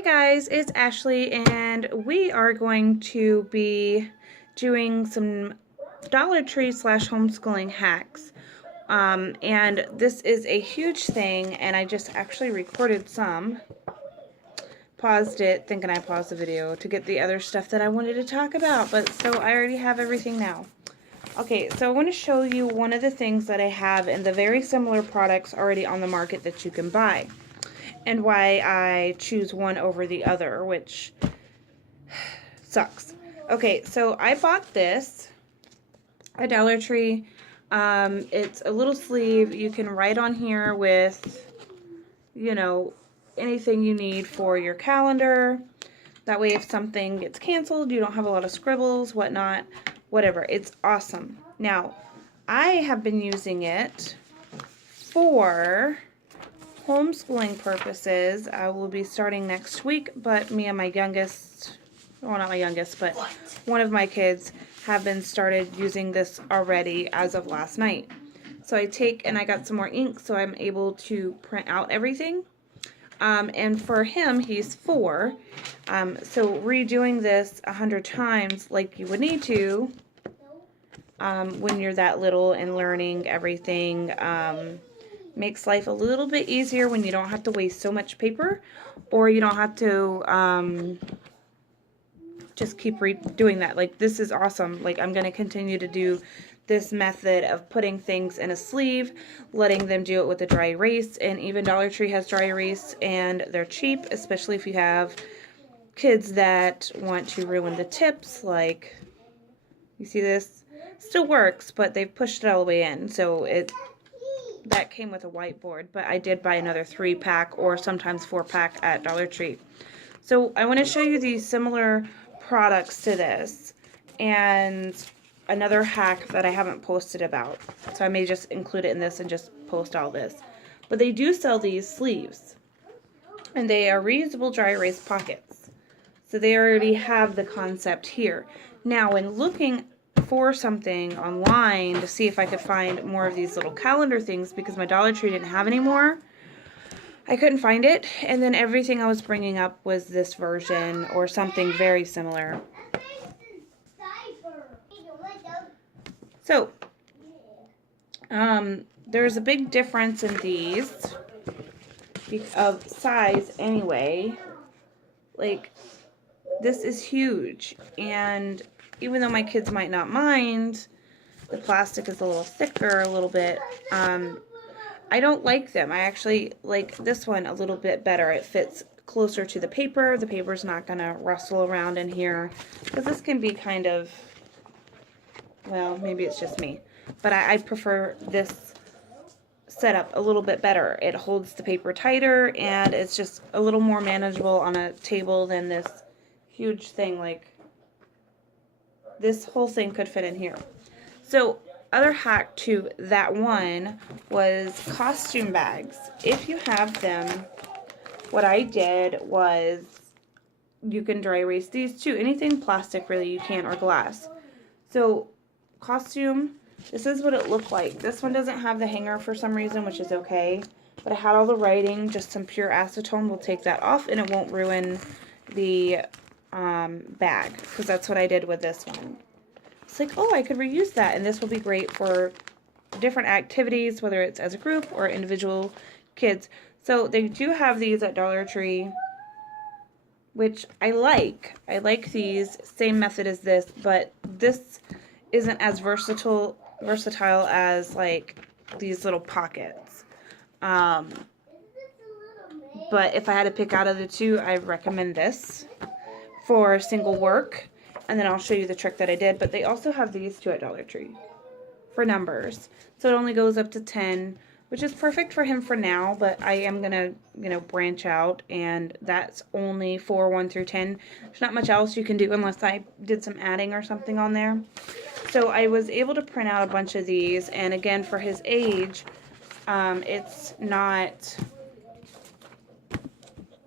Hey guys, it's Ashley and we are going to be doing some Dollar Tree slash homeschooling hacks. And this is a huge thing and I just actually recorded some. Paused it, thinking I paused the video to get the other stuff that I wanted to talk about, but so I already have everything now. Okay, so I want to show you one of the things that I have in the very similar products already on the market that you can buy. And why I choose one over the other, which sucks. Okay, so I bought this at Dollar Tree. It's a little sleeve. You can write on here with, you know, anything you need for your calendar. That way if something gets canceled, you don't have a lot of scribbles, whatnot, whatever. It's awesome. Now, I have been using it for homeschooling purposes. I will be starting next week, but me and my youngest, well, not my youngest, but one of my kids have been started using this already as of last night. So I take and I got some more ink so I'm able to print out everything. And for him, he's 4. So redoing this 100 times like you would need to when you're that little and learning everything, makes life a little bit easier when you don't have to waste so much paper, or you don't have to just keep doing that. Like, this is awesome. Like, I'm going to continue to do this method of putting things in a sleeve, letting them do it with a dry erase, and even Dollar Tree has dry erase, and they're cheap, especially if you have kids that want to ruin the tips. Like, you see this? Still works, but they've pushed it all the way in, so that came with a whiteboard, but I did buy another 3-pack or sometimes 4-pack at Dollar Tree. So I want to show you these similar products to this and another hack that I haven't posted about. So I may just include it in this and just post all this. But they do sell these sleeves, and they are reusable dry erase pockets. So they already have the concept here. Now, when looking for something online to see if I could find more of these little calendar things, because my Dollar Tree didn't have any more, I couldn't find it, and then everything I was bringing up was this version or something very similar. So there's a big difference in these of size anyway. Like, this is huge, and even though my kids might not mind, the plastic is a little thicker a little bit. I don't like them. I actually like this one a little bit better. It fits closer to the paper. The paper's not going to rustle around in here, because this can be kind of, well, maybe it's just me, but I prefer this setup a little bit better. It holds the paper tighter, and it's just a little more manageable on a table than this huge thing. Like, this whole thing could fit in here. So other hack to that one was costume bags. If you have them, what I did was, you can dry erase these too. Anything plastic really you can, or glass. So costume, this is what it looked like. This one doesn't have the hanger for some reason, which is okay. But I had all the writing. Just some pure acetone will take that off, and it won't ruin the bag, because that's what I did with this one. It's like, oh, I could reuse that, and this will be great for different activities, whether it's as a group or individual kids. So they do have these at Dollar Tree, which I like. I like these, same method as this, but this isn't as versatile as like these little pockets. But if I had to pick out of the two, I recommend this for single work. And then I'll show you the trick that I did. But they also have these too at Dollar Tree for numbers. So it only goes up to 10, which is perfect for him for now. But I am going to, branch out. And that's only for 1 through 10. There's not much else you can do unless I did some adding or something on there. So I was able to print out a bunch of these. And again, for his age, it's not,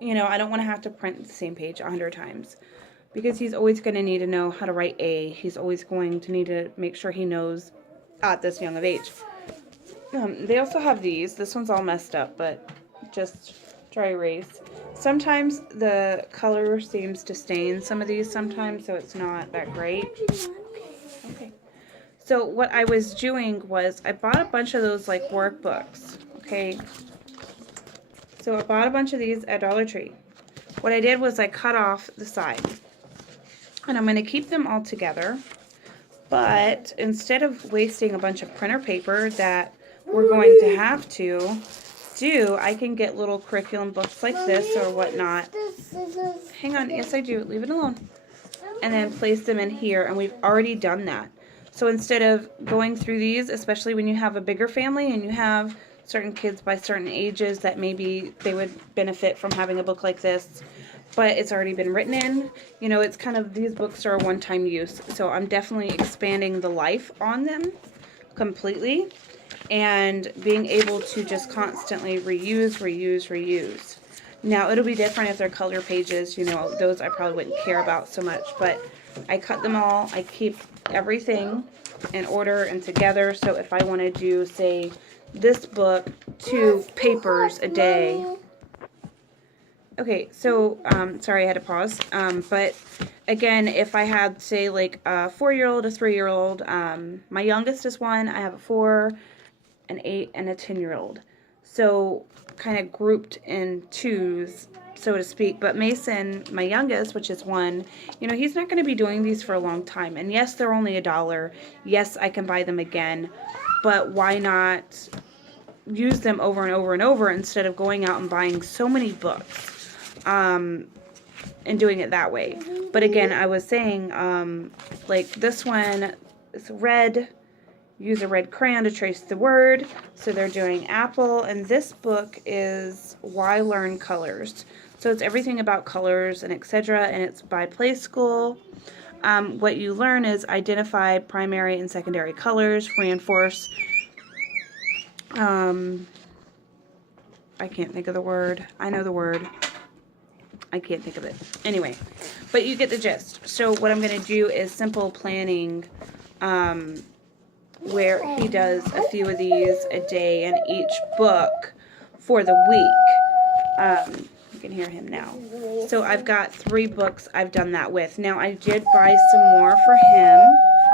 I don't want to have to print the same page 100 times. Because he's always going to need to know how to write A. He's always going to need to make sure he knows at this young of age. They also have these. This one's all messed up, but just dry erase. Sometimes the color seems to stain some of these sometimes, so it's not that great. Okay. So what I was doing was I bought a bunch of those like workbooks, okay? So I bought a bunch of these at Dollar Tree. What I did was I cut off the side. And I'm going to keep them all together. But instead of wasting a bunch of printer paper that we're going to have to do, I can get little curriculum books like this or whatnot. Hang on, yes I do, leave it alone. And then place them in here, and we've already done that. So instead of going through these, especially when you have a bigger family and you have certain kids by certain ages that maybe they would benefit from having a book like this, but it's already been written in, you know, it's kind of, these books are a one-time use. So I'm definitely expanding the life on them completely and being able to just constantly reuse. Now, it'll be different if they're color pages, you know, those I probably wouldn't care about so much, but I cut them all. I keep everything in order and together, so if I want to do, say, this book, 2 papers a day. Okay, so, sorry I had to pause, but again, if I had, say, like a 4-year-old, a 3-year-old, my youngest is 1, I have a 4, an 8, and a 10-year-old. So kind of grouped in 2s, so to speak. But Mason, my youngest, which is 1, you know, he's not going to be doing these for a long time. And yes, they're only $1. Yes, I can buy them again. But why not use them over and over and over instead of going out and buying so many books and doing it that way? But again, I was saying, like this one is red. Use a red crayon to trace the word. So they're doing apple, and this book is Why Learn Colors. So it's everything about colors and etc. And it's by Play School. What you learn is identify primary and secondary colors, reinforce. I can't think of the word. I know the word. I can't think of it. Anyway, but you get the gist. So what I'm going to do is simple planning. Where he does a few of these a day in each book for the week. You can hear him now. So I've got 3 books I've done that with. Now I did buy some more for him.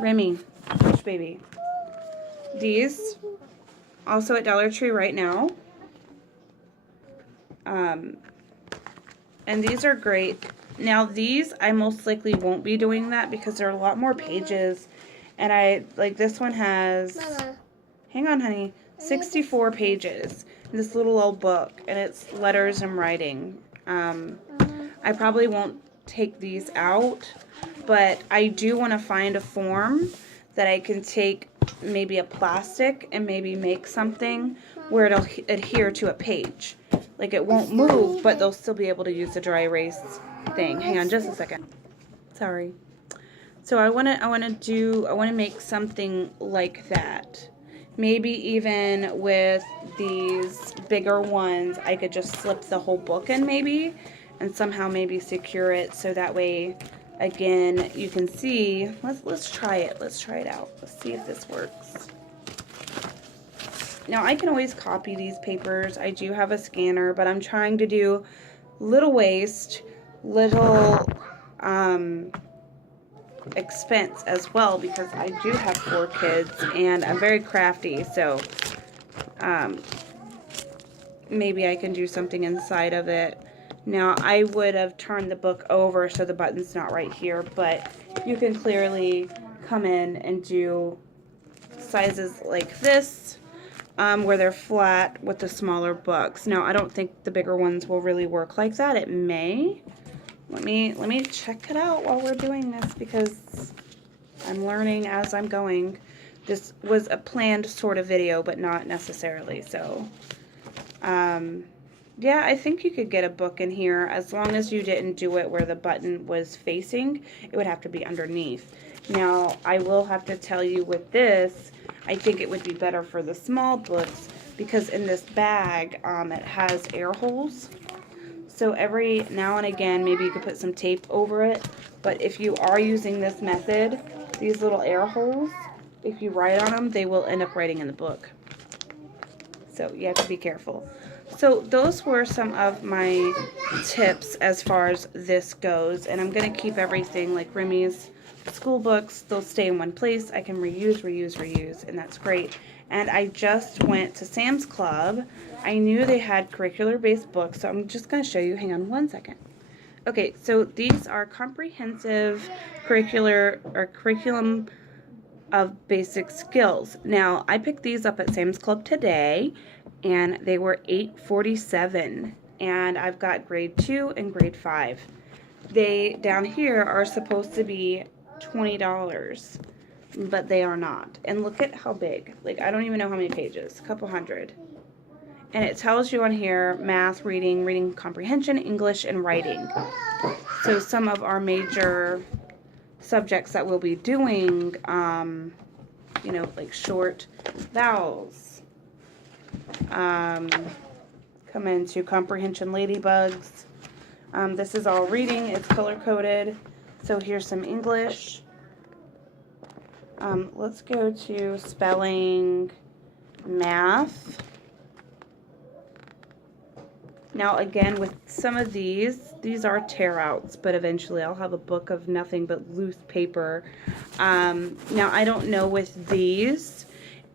Remy, hush baby. These, also at Dollar Tree right now. And these are great. Now these, I most likely won't be doing that because there are a lot more pages. And I, like this one has, Mama. Hang on honey, 64 pages. This little old book, and it's letters and writing. I probably won't take these out, but I do want to find a form that I can take maybe a plastic and maybe make something where it'll adhere to a page. Like it won't move, but they'll still be able to use the dry erase thing. Hang on just a second. Sorry. So I want to make something like that. Maybe even with these bigger ones, I could just slip the whole book in maybe, and somehow maybe secure it so that way, again, you can see. Let's try it. Let's try it out. Let's see if this works. Now I can always copy these papers. I do have a scanner, but I'm trying to do little waste, little expense as well, because I do have 4 kids and I'm very crafty, so maybe I can do something inside of it. Now I would have turned the book over so the button's not right here, but you can clearly come in and do sizes like this where they're flat with the smaller books. Now I don't think the bigger ones will really work like that. It may. Let me check it out while we're doing this because I'm learning as I'm going. This was a planned sort of video, but not necessarily. So, yeah, I think you could get a book in here as long as you didn't do it where the button was facing. It would have to be underneath. Now, I will have to tell you with this, I think it would be better for the small books because in this bag, it has air holes. So every now and again, maybe you could put some tape over it. But if you are using this method, these little air holes, if you write on them, they will end up writing in the book. So you have to be careful. So those were some of my tips as far as this goes, and I'm going to keep everything like Remy's school books. They'll stay in one place. I can reuse, and that's great. And I just went to Sam's Club. I knew they had curricular-based books, so I'm just going to show you. Hang on one second. Okay, so these are comprehensive curriculum of basic skills. Now, I picked these up at Sam's Club today, and they were $8.47, and I've got grade 2 and grade 5. They, down here, are supposed to be $20, but they are not. And look at how big. Like, I don't even know how many pages. A couple hundred. And it tells you on here math, reading comprehension, English, and writing. So some of our major subjects that we'll be doing, you know, like short vowels, come into comprehension ladybugs. This is all reading. It's color-coded. So here's some English. Let's go to spelling, math. Now again, with some of these are tear-outs, but eventually I'll have a book of nothing but loose paper. Now I don't know with these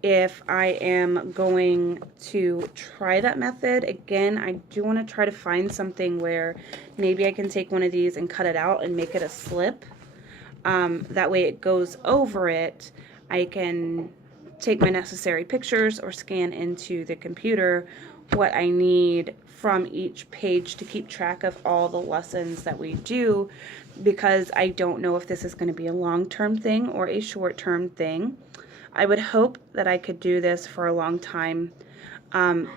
if I am going to try that method. Again, I do want to try to find something where maybe I can take one of these and cut it out and make it a slip. That way it goes over it. I can take my necessary pictures or scan into the computer what I need from each page to keep track of all the lessons that we do, because I don't know if this is going to be a long-term thing or a short-term thing. I would hope that I could do this for a long time,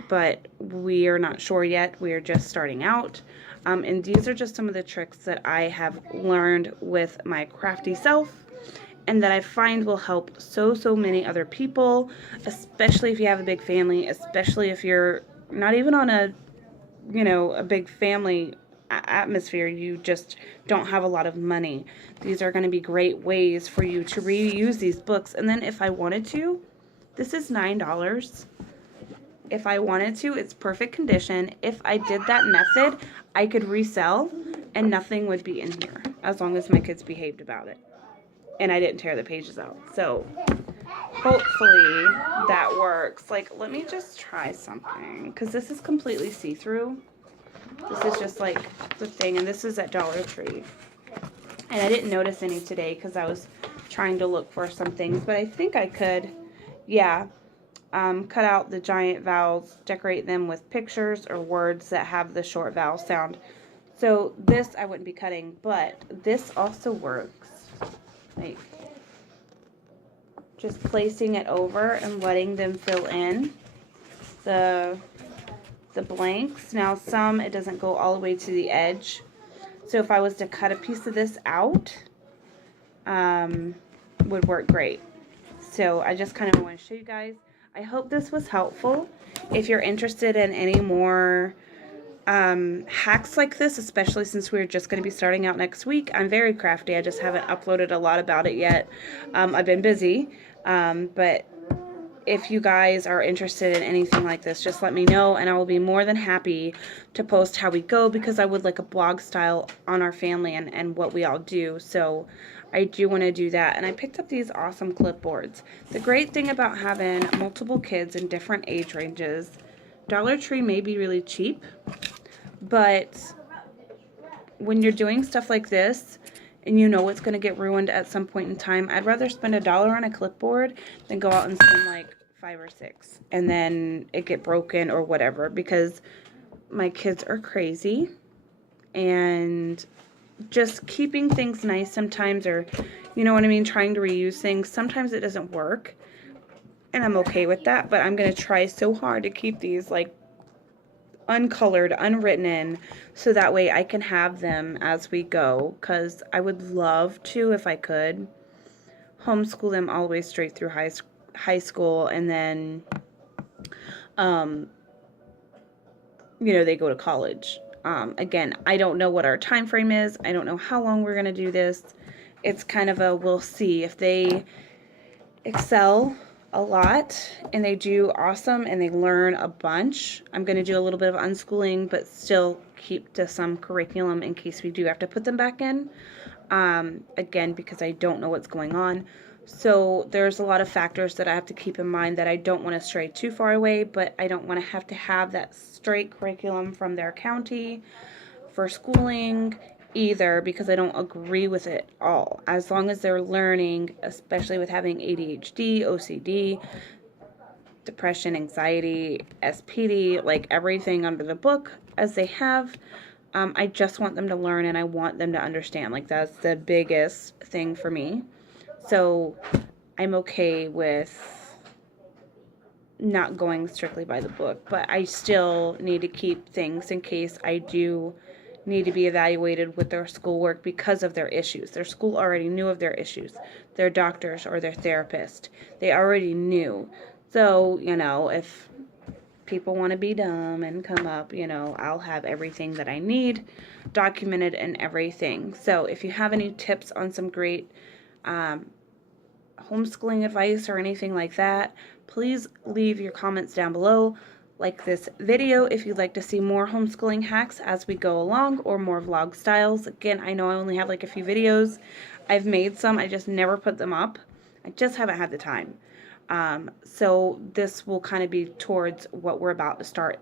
but we are not sure yet. We are just starting out. And these are just some of the tricks that I have learned with my crafty self, and that I find will help so many other people, especially if you have a big family, especially if you're not even on a, you know, a big family atmosphere, you just don't have a lot of money. These are going to be great ways for you to reuse these books. And then if I wanted to, this is $9. If I wanted to, it's perfect condition. If I did that method, I could resell and nothing would be in here as long as my kids behaved about it and I didn't tear the pages out. So hopefully that works. Like, let me just try something, because this is completely see-through. This is just like the thing, and this is at Dollar Tree. And I didn't notice any today because I was trying to look for some things, but I think I could, yeah, cut out the giant vowels, decorate them with pictures or words that have the short vowel sound. So this I wouldn't be cutting, but this also works. Like, just placing it over and letting them fill in the blanks. Now some, it doesn't go all the way to the edge. So if I was to cut a piece of this out, would work great. So I just kind of want to show you guys. I hope this was helpful. If you're interested in any more hacks like this, especially since we're just going to be starting out next week, I'm very crafty. I just haven't uploaded a lot about it yet. I've been busy, but if you guys are interested in anything like this, just let me know, and I will be more than happy to post how we go, because I would like a blog style on our family and what we all do. So I do want to do that. And I picked up these awesome clipboards. The great thing about having multiple kids in different age ranges, Dollar Tree may be really cheap, but when you're doing stuff like this and you know it's going to get ruined at some point in time, I'd rather spend $1 on a clipboard than go out and spend like 5 or 6 and then it get broken or whatever, because my kids are crazy, and just keeping things nice sometimes, or you know what I mean, trying to reuse things, sometimes it doesn't work, and I'm okay with that. But I'm going to try so hard to keep these like uncolored, unwritten in, so that way I can have them as we go, because I would love to, if I could, homeschool them all the way straight through high school, and then you know, they go to college. Again, I don't know what our time frame is. I don't know how long we're going to do this. It's kind of a we'll see. If they excel a lot, and they do awesome, and they learn a bunch. I'm going to do a little bit of unschooling, but still keep to some curriculum in case we do have to put them back in. Again, because I don't know what's going on. So there's a lot of factors that I have to keep in mind, that I don't want to stray too far away, but I don't want to have that straight curriculum from their county for schooling either, because I don't agree with it all. As long as they're learning, especially with having ADHD, OCD, depression, anxiety, SPD, like everything under the book as they have, I just want them to learn, and I want them to understand. Like, that's the biggest thing for me. So I'm okay with not going strictly by the book, but I still need to keep things in case I do need to be evaluated with their schoolwork because of their issues. Their school already knew of their issues. Their doctors or their therapist, they already knew. So, if people want to be dumb and come up, I'll have everything that I need documented and everything. So if you have any tips on some great homeschooling advice or anything like that, please leave your comments down below. Like this video if you'd like to see more homeschooling hacks as we go along, or more vlog styles. Again, I know I only have like a few videos. I've made some, I just never put them up. I just haven't had the time. So this will kind of be towards what we're about to start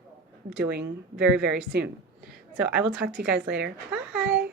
doing very, very soon. So I will talk to you guys later. Bye!